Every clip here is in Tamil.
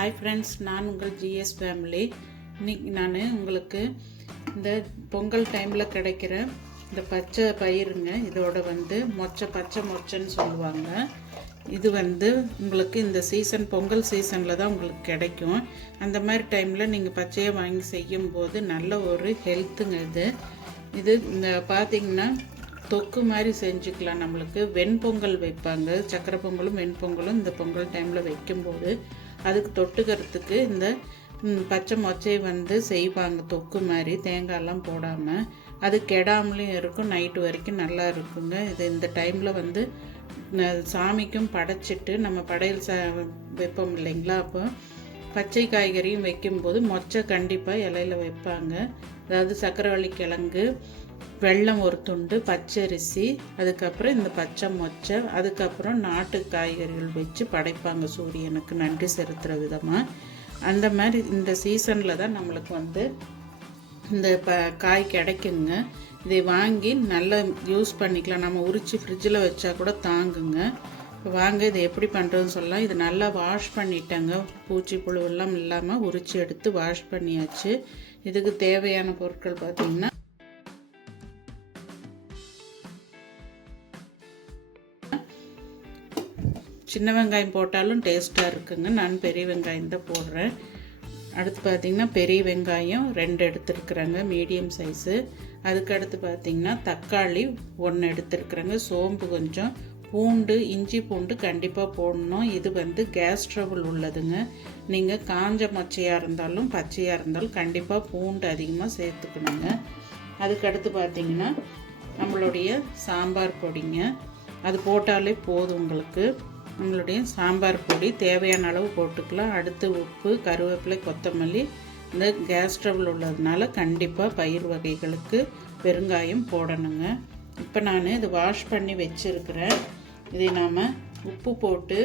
ஹாய் ஃப்ரெண்ட்ஸ் நான் உங்கள் ஜிஎஸ் ஃபேமிலி இன்னைக்கு நான் உங்களுக்கு இந்த பொங்கல் டைமில் கிடைக்கிற இந்த பச்சை பயிருங்க. இதோட வந்து மொச்சை பச்சை மொச்சைன்னு சொல்லுவாங்க. இது வந்து உங்களுக்கு இந்த சீசன் பொங்கல் சீசனில் தான் உங்களுக்கு கிடைக்கும். அந்த மாதிரி டைமில் நீங்கள் பச்சையை வாங்கி செய்யும்போது நல்ல ஒரு ஹெல்த்துங்க இது. இது இந்த பார்த்தீங்கன்னா தொக்கு மாதிரி செஞ்சுக்கலாம் நம்மளுக்கு. வெண்பொங்கல் வைப்பாங்க. சக்கரை பொங்கலும் வெண்பொங்கலும் இந்த பொங்கல் டைமில் வைக்கும்போது. அதுக்கு தொட்டுக்கிறதுக்கு இந்த பச்சை மொச்சை வந்து செய்வாங்க தொக்கு மாதிரி தேங்காயெல்லாம் போடாமல் அது கெடாமலையும் இருக்கும் நைட்டு வரைக்கும் நல்லா இருக்குங்க. இது இந்த டைமில் வந்து ந- சாமிக்கும் படைச்சிட்டு நம்ம படையல் ச வைப்போம் இல்லைங்களா அப்போ பச்சை காய்கறியும் வைக்கும்போது மொச்சை கண்டிப்பாக இலையில வைப்பாங்க. அதாவது சக்கரவள்ளி கிழங்கு வெல்லம் ஒரு துண்டு பச்சரிசி அதுக்கப்புறம் இந்த பச்சை மொச்சை அதுக்கப்புறம் நாட்டு காய்கறிகள் வச்சு படைப்பாங்க சூரியனுக்கு நன்றி செலுத்துகிற விதமாக அந்த மாதிரி இந்த சீசனில் தான் நம்மளுக்கு வந்து இந்த ப காய் கிடைக்குங்க. இதை வாங்கி நல்லா யூஸ் பண்ணிக்கலாம். நம்ம உரித்து ஃப்ரிட்ஜில் வச்சா கூட தாங்குங்க. இப்போ வாங்க இதை எப்படி பண்ணுறதுன்னு சொல்லலாம். இது நல்லா வாஷ் பண்ணிட்டேங்க. பூச்சி புழுவெல்லாம் இல்லாமல் உரிச்சு எடுத்து வாஷ் பண்ணியாச்சு. இதுக்கு தேவையான பொருட்கள் பார்த்திங்கன்னா சின்ன வெங்காயம் போட்டாலும் டேஸ்ட்டாக இருக்குங்க. நான் பெரிய வெங்காயம் தான் போடுறேன். அடுத்து பார்த்திங்கன்னா பெரிய வெங்காயம் ரெண்டு எடுத்துருக்குறேங்க மீடியம் சைஸு அதுக்கு அடுத்து தக்காளி ஒன்று எடுத்துருக்குறேங்க. சோம்பு கொஞ்சம் பூண்டு இஞ்சி பூண்டு கண்டிப்பாக போடணும். இது வந்து கேஸ் ட்ரபுள் உள்ளதுங்க. நீங்கள் காஞ்ச மொச்சையாக இருந்தாலும் பச்சையாக இருந்தாலும் கண்டிப்பாக பூண்டு அதிகமாக சேர்த்துக்கணுங்க. அதுக்கடுத்து பார்த்தீங்கன்னா நம்மளுடைய சாம்பார் பொடிங்க. அது போட்டாலே போதும் உங்களுக்கு. நம்மளுடைய சாம்பார் பொடி தேவையான அளவு போட்டுக்கலாம். அடுத்து உப்பு கருவேப்பிலை கொத்தமல்லி. இந்த கேஸ் ட்ரபிள் உள்ளதுனால கண்டிப்பாக பயிர் வகைகளுக்கு பெருங்காயம் போடணுங்க. இப்போ நான் இது வாஷ் பண்ணி வச்சுருக்கிறேன். இதை நாம் உப்பு போட்டு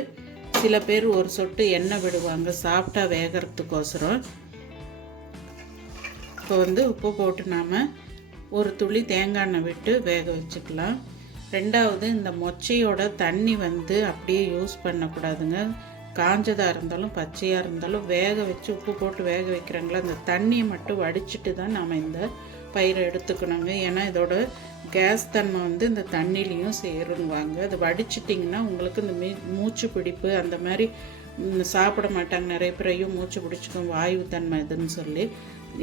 சில பேர் ஒரு சொட்டு எண்ணெய் விடுவாங்க சாப்பிட்டா வேகிறதுக்கோசரம். இப்போ வந்து உப்பு போட்டு நாம் ஒரு துளி தேங்காய் எண்ணெய் விட்டு வேக வச்சுக்கலாம். ரெண்டாவது இந்த மொச்சையோட தண்ணி வந்து அப்படியே யூஸ் பண்ணக்கூடாதுங்க. காஞ்சதாக இருந்தாலும் பச்சையாக இருந்தாலும் வேக வச்சு உப்பு போட்டு வேக வைக்கிறாங்களா அந்த தண்ணியை மட்டும் வடிச்சிட்டு தான் நாம் இந்த பயிரை எடுத்துக்கணுங்க. ஏன்னா இதோட கேஸ் தன்மை வந்து இந்த தண்ணிலையும் சேருங்குவாங்க அது வடிச்சிட்டிங்கன்னா உங்களுக்கு இந்த மீ மூச்சு பிடிப்பு அந்த மாதிரி சாப்பிட மாட்டாங்க. நிறைய பேரையும் மூச்சு பிடிச்சிக்கும் வாயு தன்மை இதுன்னு சொல்லி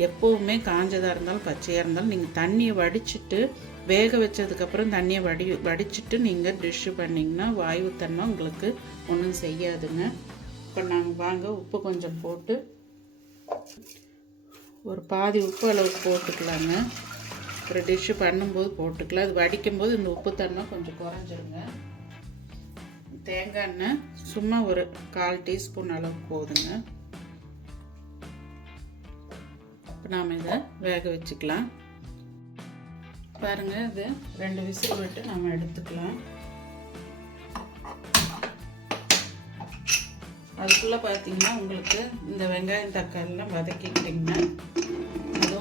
எப்போவுமே காஞ்சதாக இருந்தாலும் பச்சையாக இருந்தாலும் நீங்கள் தண்ணியை வடிச்சிட்டு வேக வச்சதுக்கப்புறம் தண்ணியை வடி வடிச்சிட்டு நீங்கள் டிஷ்ஷு பண்ணிங்கன்னா வாயு தன்மை உங்களுக்கு ஒன்றும் செய்யாதுங்க. இப்போ நாங்கள் வாங்க உப்பு கொஞ்சம் போட்டு ஒரு பாதி உப்பு அளவுக்கு போட்டுக்கலாங்க. ஒரு டிஷ்ஷு பண்ணும்போது போட்டுக்கலாம். அது வடிக்கும்போது இந்த உப்பு தன்மை கொஞ்சம் குறைஞ்சிருங்க. தேங்காய் எண்ணெய் சும்மா ஒரு கால் டீஸ்பூன் அளவுக்கு போதுங்க. இப்போ நாம் இதை வேக வச்சுக்கலாம். பாருங்கள் இது ரெண்டு விசில் விட்டு நம்ம எடுத்துக்கலாம். அதுக்குள்ளே பார்த்தீங்கன்னா உங்களுக்கு இந்த வெங்காயம் தக்காளிலாம் வதக்கிக்கிட்டிங்கன்னா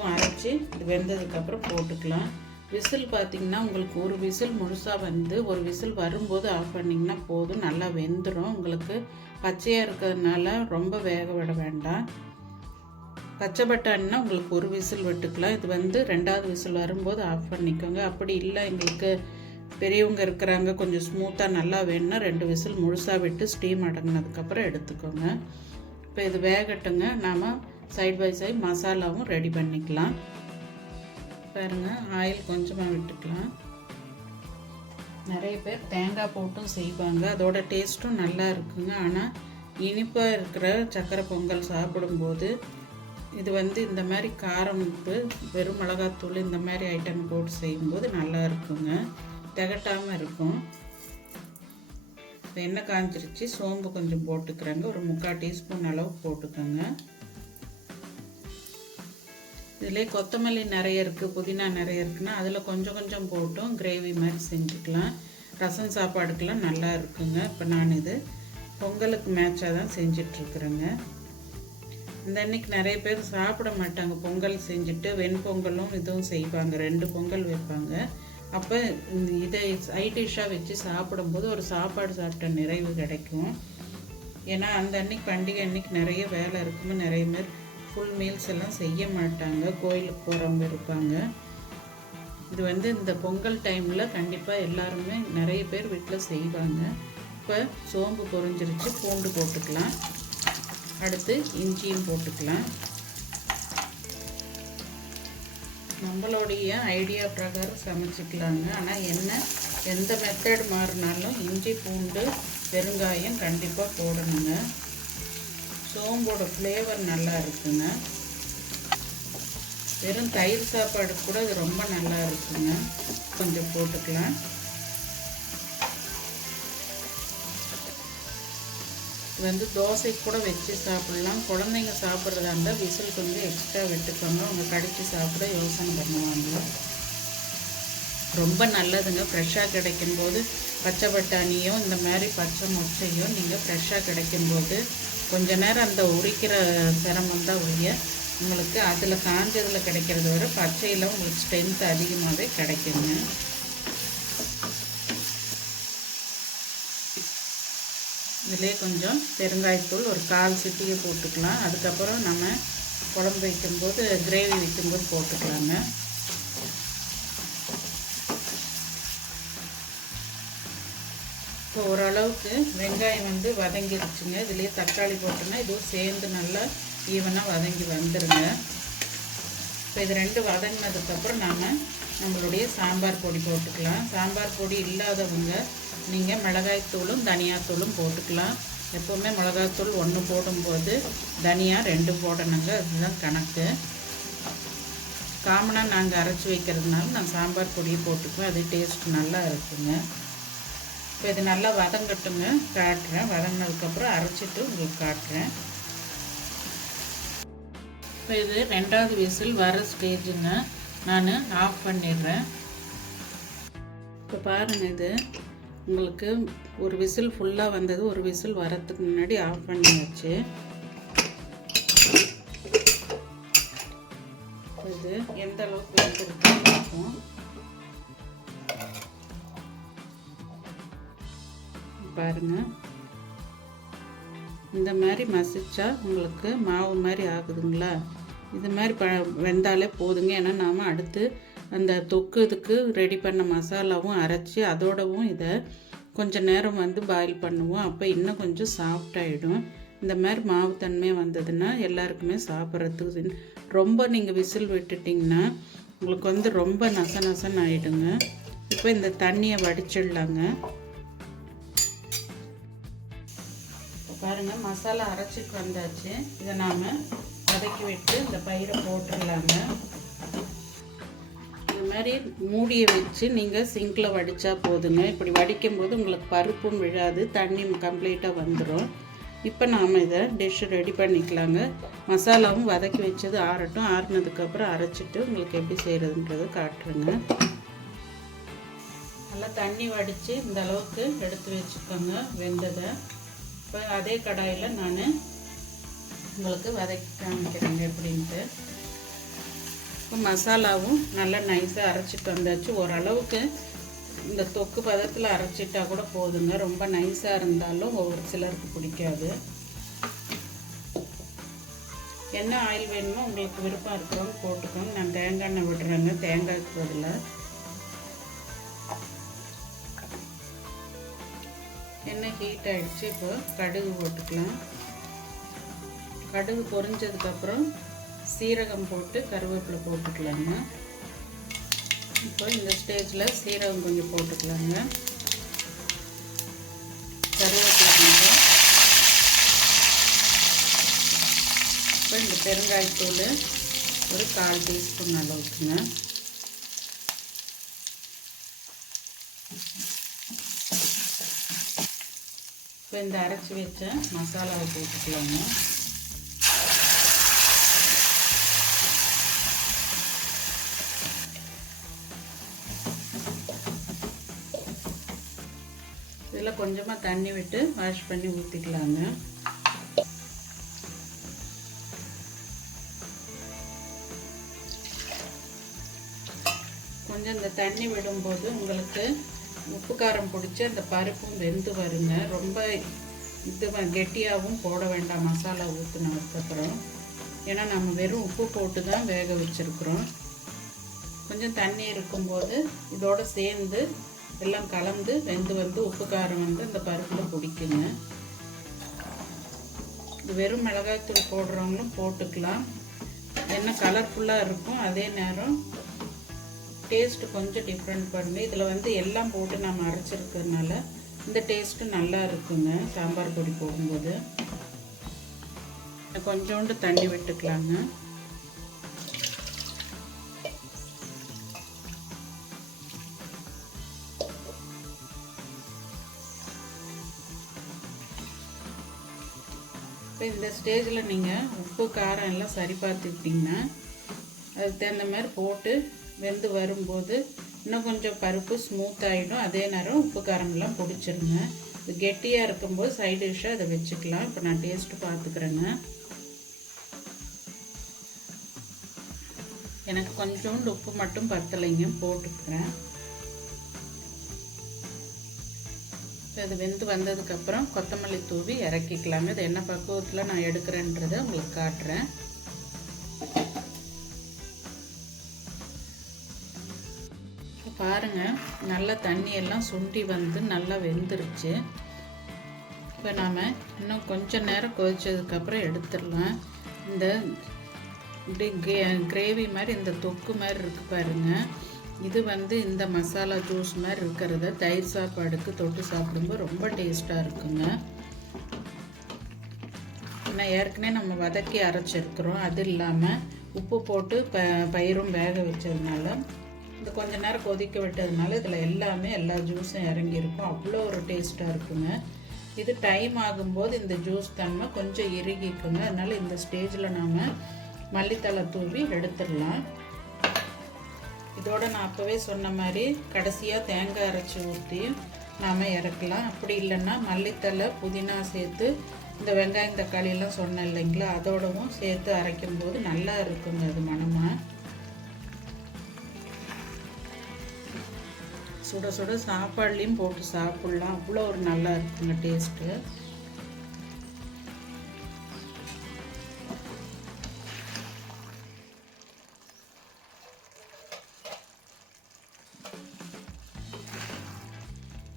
அதுவும் அரைச்சி இது வெந்ததுக்கப்புறம் போட்டுக்கலாம். விசில் பார்த்தீங்கன்னா உங்களுக்கு ஒரு விசில் முழுசாக வந்து ஒரு விசில் வரும்போது ஆஃப் பண்ணிங்கன்னா போதும். நல்லா வெந்துடும் உங்களுக்கு பச்சையாக இருக்கிறதுனால ரொம்ப வேக விட வேண்டாம். பச்சை பட்டாணினா உங்களுக்கு ஒரு விசில் விட்டுக்கலாம். இது வந்து ரெண்டாவது விசில் வரும்போது ஆஃப் பண்ணிக்கோங்க. அப்படி இல்லை எங்களுக்கு பெரியவங்க இருக்கிறாங்க கொஞ்சம் ஸ்மூத்தாக நல்லா வேணும்னா ரெண்டு விசில் முழுசாக விட்டு ஸ்டீம் அடங்கினதுக்கப்புறம் எடுத்துக்கோங்க. இப்போ இது வேகட்டுங்க. நாம் சைட் பை சைட் மசாலாவும் ரெடி பண்ணிக்கலாம். பாருங்கள் ஆயில் கொஞ்சமாக விட்டுக்கலாம். நிறைய பேர் தேங்காய் போட்டும் செய்வாங்க. அதோட டேஸ்ட்டும் நல்லா இருக்குங்க. ஆனால் இனிப்பாக இருக்கிற சக்கரை பொங்கல் சாப்பிடும்போது இது வந்து இந்த மாதிரி காரம் உப்பு வெறும் மிளகாத்தூள் இந்த மாதிரி ஐட்டம் போட்டு செய்யும்போது நல்லா இருக்குங்க. திகட்டாமல் இருக்கும். இப்போ எண்ணெய் காஞ்சிருச்சு. சோம்பு கொஞ்சம் போட்டுக்கிறேங்க. ஒரு முக்கால் டீஸ்பூன் அளவு போட்டுக்கோங்க. இதிலே கொத்தமல்லி நிறைய இருக்குது புதினா நிறைய இருக்குன்னா அதில் கொஞ்சம் கொஞ்சம் போட்டும் கிரேவி மாதிரி செஞ்சுக்கலாம். ரசம் சாப்பாடுக்கெலாம் நல்லா இருக்குங்க. இப்போ நான் இது பொங்கலுக்கு மேட்சாக தான் செஞ்சிட்ருக்குறேங்க. இந்த அன்னைக்கு நிறைய பேர் சாப்பிட மாட்டாங்க. பொங்கல் செஞ்சுட்டு வெண்பொங்கலும் இதுவும் செய்வாங்க. ரெண்டு பொங்கல் வைப்பாங்க. அப்போ இதை சைட் டிஷ்ஷாக வச்சு சாப்பிடும்போது ஒரு சாப்பாடு சாப்பிட்ட நிறைவு கிடைக்கும். ஏன்னா அந்த அன்னைக்கு பண்டிகை அன்னைக்கு நிறைய வேலை இருக்குமோ நிறைய பேர் ஃபுல் மீல்ஸ் எல்லாம் செய்ய மாட்டாங்க. கோயிலுக்கு போகிறவங்க இருப்பாங்க. இது வந்து இந்த பொங்கல் டைமில் கண்டிப்பாக எல்லாருமே நிறைய பேர் வீட்டில் செய்வாங்க. இப்போ சோம்பு பொறிஞ்சிருச்சு பூண்டு போட்டுக்கலாம். அடுத்து இஞ்சியும் போட்டுக்கலாம். நம்மளுடைய ஐடியா பிரகாரம் சமைச்சிக்கலாங்க. ஆனால் என்ன எந்த மெத்தட் மாறினாலும் இஞ்சி பூண்டு பெருங்காயம் கண்டிப்பாக போடணுங்க. சோம்போட ஃப்ளேவர் நல்லா இருக்குங்க. வெறும் தயிர் சாப்பாடு கூட இது ரொம்ப நல்லா இருக்குங்க. கொஞ்சம் போட்டுக்கலாம். இது வந்து தோசை கூட வச்சு சாப்பிடலாம். குழந்தைங்க சாப்பிட்றதா இருந்தால் விசில் கொஞ்சம் எக்ஸ்ட்ரா விட்டுக்கோங்க. அவங்க கடித்து சாப்பிட யோசனை பண்ணுவாங்க. ரொம்ப நல்லதுங்க. ஃப்ரெஷ்ஷாக கிடைக்கும்போது பச்சை பட்டாணியும் இந்த மாதிரி பச்சை மொச்சையும் நீங்கள் ஃப்ரெஷ்ஷாக கிடைக்கும்போது கொஞ்ச நேரம் அந்த உரிக்கிற சிரமம் தான் ஒழிய உங்களுக்கு அதில் காஞ்சதில் கிடைக்கிறத விட பச்சையில் உங்களுக்கு ஸ்ட்ரென்த் அதிகமாகவே கிடைக்குங்க. இதிலே கொஞ்சம் பெருங்காயத்தூள் ஒரு கால் சிட்டியை போட்டுக்கலாம். அதுக்கப்புறம் நம்ம குழம்பு வைக்கும்போது கிரேவி வைக்கும்போது போட்டுக்கலாங்க. இப்போ ஓரளவுக்கு வெங்காயம் வந்து வதங்கிடுச்சுங்க இதுலேயே தக்காளி போட்டோன்னா இதுவும் சேர்ந்து நல்லா ஈவனாக வதங்கி வந்துடுங்க இப்போ இது ரெண்டு வதங்கினதுக்கப்புறம் நாம் நம்மளுடைய சாம்பார் பொடி போட்டுக்கலாம். சாம்பார் பொடி இல்லாதவங்க நீங்கள் மிளகாய்த்தூளும் தனியாத்தூளும் போட்டுக்கலாம். எப்போவுமே மிளகாய்த்தூள் ஒன்று போடும்போது தனியா ரெண்டு போடணுங்க. அதுதான் கணக்கு. காமனாக நாங்கள் அரைச்சி வைக்கிறதுனால நான் சாம்பார் பொடியை போட்டுக்குவேன். அது டேஸ்ட் நல்லா இருக்குங்க. இப்போ இது நல்லா வதங்கட்டுங்க காட்டுறேன். வதங்கினதுக்கப்புறம் அரைச்சிட்டு உங்களுக்கு காட்டுறேன். இப்போ இது ரெண்டாவது விசில் வர ஸ்டேஜுங்க. நான் ஆஃப் பண்ணிடுறேன். இப்போ பாருங்கள் இது. உங்களுக்கு ஒரு விசில் ஃபுல்லாக வந்தது. ஒரு விசில் வரத்துக்கு முன்னாடி ஆஃப் பண்ணியாச்சு. இது எந்த அளவுக்கு பாருங்க. இந்த மாதிரி மசிச்சா உங்களுக்கு மாவு மாதிரி ஆகுதுங்களா? இது மாதிரி ப வெந்தாலே போதுங்க. ஏன்னா நாம் அடுத்து அந்த தொக்கு இதுக்கு ரெடி பண்ண மசாலாவும் அரைச்சி அதோடவும் இதை கொஞ்சம் நேரம் வந்து பாயில் பண்ணுவோம். அப்போ இன்னும் கொஞ்சம் சாஃப்டாகிடும் இந்த மாதிரி மாவு தன்மை வந்ததுன்னா எல்லாருக்குமே சாப்பிட்றதுக்கு ரொம்ப நீங்கள் விசில் விட்டுட்டிங்கன்னா உங்களுக்கு வந்து ரொம்ப நச நசன்னு ஆகிடுங்க இப்போ இந்த தண்ணியை வடிச்சிடலாங்க. பாருங்கள் மசாலா அரைச்சிட்டு வந்தாச்சு. இதை நாம் வதக்கி விட்டு இந்த பயிரை போட்டுடலாங்க இது மாதிரி மூடியை வச்சு நீங்கள் சிங்கில் வடித்தா போதுங்க. இப்படி வடிக்கும் போது உங்களுக்கு பருப்பும் விழாது தண்ணி கம்ப்ளீட்டாக வந்துடும் இப்போ நாம் இதை டிஷ்ஷு ரெடி பண்ணிக்கலாங்க. மசாலாவும் வதக்கி வச்சது ஆறட்டும். ஆறுனதுக்கப்புறம் அரைச்சிட்டு உங்களுக்கு எப்படி செய்கிறதுன்றதை காட்டுறேங்க. நல்லா தண்ணி வடித்து இந்த அளவுக்கு எடுத்து வச்சுக்கோங்க வெந்ததை. இப்போ அதே கடாயில் நான் உங்களுக்கு வதக்கி காமிக்கிறேங்க எப்படின்ட்டு இப்போ மசாலாவும் நல்லா நைஸாக அரைச்சிட்டு வந்தாச்சு. ஓரளவுக்கு இந்த தொக்கு பதத்தில் அரைச்சிட்டா கூட போதுங்க. ரொம்ப நைஸாக இருந்தாலும் ஒவ்வொரு சிலருக்கு பிடிக்காது. என்ன ஆயில் வேணுமோ உங்களுக்கு விருப்பம் இருக்கிறவங்க போட்டுக்கோங்க. நான் தேங்காய் எண்ணெய் விடுறேங்க. தேங்காய்க்கு பதிலாக எண்ணெய் ஹீட் ஆகிடுச்சு இப்போ கடுகு போட்டுக்கலாம். கடுகு பொரிஞ்சதுக்கப்புறம் சீரகம் போட்டு கருவேப்பிலை போட்டுக்கலாங்க. இப்போ இந்த ஸ்டேஜில் சீரகம் கொஞ்சம் போட்டுக்கலாங்க. கருவேப்பிலை கொஞ்சம். இப்போ இந்த பெருங்காயத்தூள் ஒரு கால் டீஸ்பூன் அளவுக்குங்க. இப்போ இந்த அரைச்சி வச்ச மசாலாவை போட்டுக்கலாங்க. இதில் கொஞ்சமாக தண்ணி விட்டு வாஷ் பண்ணி ஊற்றிக்கலாங்க கொஞ்சம் இந்த தண்ணி விடும்போது உங்களுக்கு உப்பு காரம் பிடிச்சி அந்த பருப்பும் வெந்து வருங்க. ரொம்ப இது கெட்டியாகவும் போட வேண்டாம். மசாலா ஊற்றினதுக்கப்புறம் ஏன்னா நம்ம வெறும் உப்பு போட்டு தான் வேக வச்சுருக்குறோம். கொஞ்சம் தண்ணி இருக்கும்போது இதோடு சேர்ந்து எல்லாம் கலந்து வெந்து வந்து உப்பு காரம் வந்து இந்த பருப்பில் பிடிக்குங்க. இது வெறும் மிளகாய்த்தூள் போடுறவங்களும் போட்டுக்கலாம். என்ன கலர்ஃபுல்லாக இருக்கும் அதே நேரம் டேஸ்ட் கொஞ்சம் டிஃப்ரெண்ட் பண்ணுங்க இதில் வந்து எல்லாம் போட்டு நம்ம அரைச்சிருக்கிறதுனால இந்த டேஸ்ட்டு நல்லா இருக்குங்க. சாம்பார் பொடி போடும்போது கொஞ்சோண்டு தண்ணி விட்டுக்கலாங்க. இப்போ இந்த ஸ்டேஜில் நீங்கள் உப்பு காரம் எல்லாம் சரி பார்த்துக்கிட்டிங்கன்னா அதுக்கு தகுந்த மாதிரி போட்டு வெந்து வரும்போது இன்னும் கொஞ்சம் பருப்பு ஸ்மூத் ஆகிடும் அதே நேரம் உப்பு காரமெல்லாம் பிடிச்சிருங்க. இது கெட்டியாக இருக்கும்போது சைட் டிஷ்ஷாக அதை வச்சுக்கலாம். இப்போ நான் டேஸ்ட்டு பார்த்துக்கிறேங்க. எனக்கு கொஞ்சோண்டு உப்பு மட்டும் பத்தலைங்க போட்டுக்கிறேன். இப்போ இது வெந்து வந்ததுக்கப்புறம் கொத்தமல்லி தூவி இறக்கிக்கலாங்க. இது என்ன பக்குவத்தில் நான் எடுக்கிறேன்றதை உங்களுக்கு காட்டுறேன். இப்போ பாருங்க நல்லா தண்ணி எல்லாம் சுண்டி வந்து நல்லா வெந்துருச்சு. இப்போ நாம் இன்னும் கொஞ்சம் நேரம் கொதிச்சதுக்கப்புறம் எடுத்துடலாம். இந்த இப்படி கிரேவி மாதிரி இந்த தொக்கு மாதிரி இருக்கு பாருங்க. இது வந்து இந்த மசாலா ஜூஸ் மாதிரி இருக்கிறத தயிர் சாப்பாடுக்கு தொட்டு சாப்பிடும்போது ரொம்ப டேஸ்ட்டாக இருக்குங்க. நான் ஏற்கனவே நம்ம வதக்கி அரைச்சிருக்கிறோம். அது இல்லாமல் உப்பு போட்டு ப பயிரும் வேக வச்சதுனால இந்த கொஞ்ச நேரம் கொதிக்க விட்டதுனால இதில் எல்லாமே எல்லா ஜூஸும் இறங்கியிருக்கும் அவ்வளோ ஒரு டேஸ்ட்டாக இருக்குங்க. இது டைம் ஆகும்போது இந்த ஜூஸ் தன்மை கொஞ்சம் இறுகிக்குங்க. அதனால் இந்த ஸ்டேஜில் நாம் மல்லித்தலை தூவி எடுத்துடலாம். இதோட நான் அப்போவே சொன்ன மாதிரி கடைசியாக தேங்காய் அரைச்சி ஊற்றி நாம் இறக்கலாம். அப்படி இல்லைன்னா மல்லித்தலை புதினா சேர்த்து இந்த வெங்காயம் தக்காளியெல்லாம் சொன்னேன் இல்லைங்களா? அதோடவும் சேர்த்து அரைக்கும் போது நல்லா இருக்குங்க. அது மனமாக சுட சுட சாப்பாடுலேயும் போட்டு சாப்பிட்லாம். அவ்வளோ ஒரு நல்லா இருக்குங்க டேஸ்ட்டு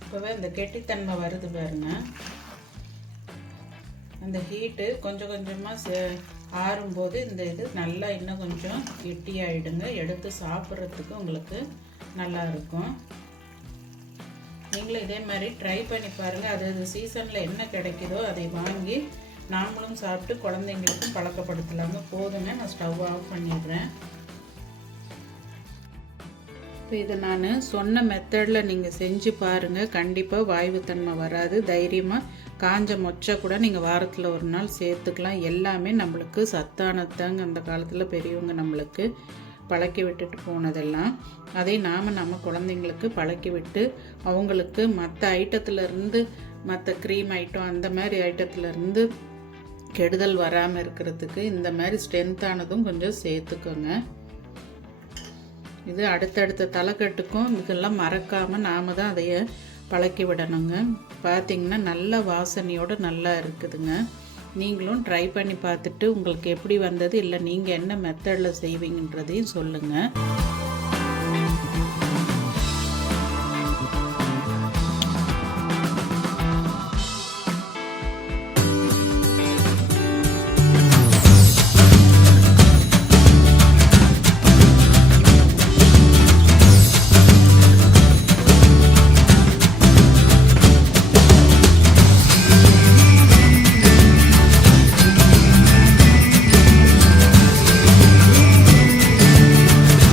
இப்போவே இந்த கெட்டித்தன்மை வருது பாருங்க. அந்த ஹீட்டு கொஞ்சம் கொஞ்சமாக சே ஆறும்போது இந்த இது நல்லா இன்னும் கொஞ்சம் கெட்டியாயிடுங்க. எடுத்து சாப்பிட்றதுக்கு உங்களுக்கு நல்லா இருக்கும். நீங்களும் இதே மாதிரி ட்ரை பண்ணி பாருங்கள் அது அது சீசனில் என்ன கிடைக்குதோ அதை வாங்கி நாமளும் சாப்பிட்டு குழந்தைங்களுக்கும் பழக்கப்படுத்தலாங்க. போதுங்க நான் ஸ்டவ் ஆஃப் பண்ணிடுறேன். இப்போ இதை நான் சொன்ன மெத்தடில் நீங்கள் செஞ்சு பாருங்கள் கண்டிப்பாக வாய்வுத்தன்மை வராது. தைரியமாக காஞ்ச மொச்சை கூட நீங்கள் வாரத்தில் ஒரு நாள் சேர்த்துக்கலாம். எல்லாமே நம்மளுக்கு சத்தானதாங்க அந்த காலத்தில் பெரியவங்க நம்மளுக்கு. பழக்கி விட்டுட்டு போனதெல்லாம் அதை நாம் நம்ம குழந்தைங்களுக்கு பழக்கி விட்டு அவங்களுக்கு மற்ற ஐட்டத்துலேருந்து மற்ற க்ரீம் ஐட்டம் அந்த மாதிரி ஐட்டத்துலேருந்து கெடுதல் வராமல் இருக்கிறதுக்கு இந்த மாதிரி ஸ்ட்ரென்த்தானதும் கொஞ்சம் சேர்த்துக்கோங்க. இது அடுத்தடுத்த தலைக்கட்டுக்கும் இதெல்லாம் மறக்காமல் நாம் தான் அதைய பழக்கி விடணுங்க. பார்த்திங்கன்னா நல்ல வாசனையோடு நல்லா இருக்குதுங்க. நீங்களும் ட்ரை பண்ணி பார்த்துட்டு உங்களுக்கு எப்படி வந்தது இல்லை நீங்கள் என்ன மெத்தடில் செய்வீங்கன்றதையும் சொல்லுங்கள்